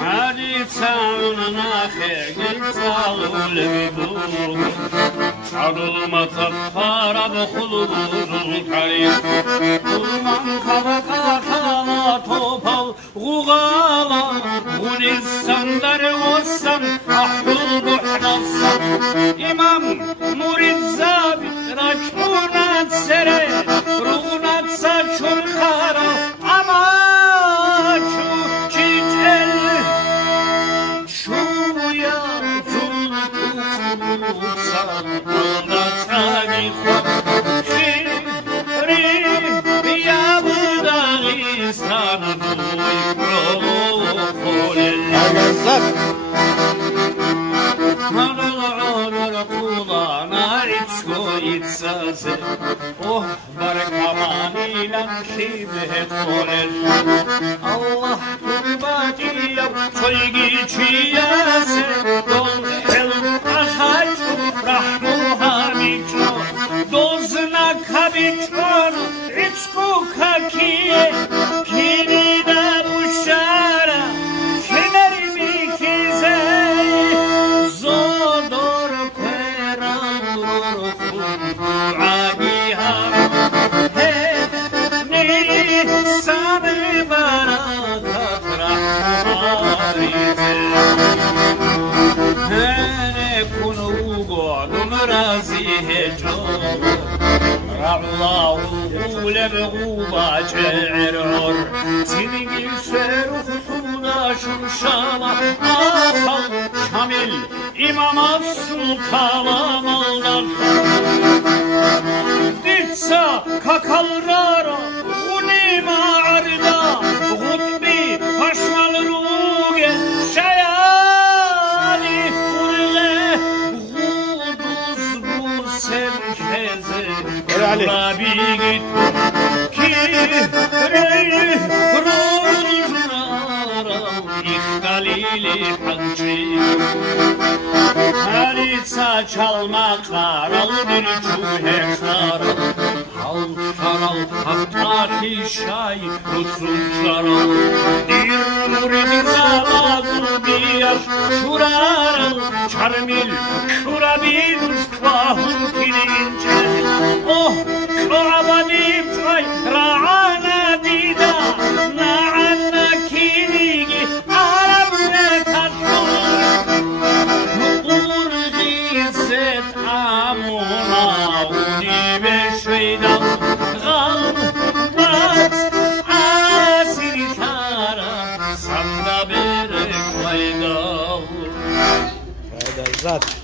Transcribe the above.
هادي تسامنا خير تساول بدور عدل ما تفار بخلود الكريم ومن خلق طوبا غغالا ونسان در وسان أحضر بحرصا إمام مريد زابي راكونات سري رغنات ساچون خارا أما شو چيجل شو يا تلقوصا ونتاني خيري يا بداغستان دوي بروخول Oh, barkamaniyle şibhet koler Allah turbacıya soygiçiyese Dol hel aşaç rahmu hamiço Dozna kabiçon içku kakiye Kini de buşara Kemerimi kizey Zodor perandur الله لبغوبة شعر سنجي سيرخ سودا شمشانا آخر شامل إمام السلطان مالدار ديتسا كاكالرارا ونيما عردا غطبي فشمال روغ شيالي ورغه غودوز بوسن كزي رابي git ki rey rojnara ihtalili hancı Haritsa çalma karal bir çuhe karal Hal karal hatta şay rusun karal Bir muridi zalazul biyar şuraral Çarmil şurabil şvahun kilince Oh شعبني بطي رعانا ديدا نعنا كينيجي عربنا تشعر نقور غيثت عمونا وني بشويدا غلبات عاسر شارع صمنا برك ويدا هذا الزاد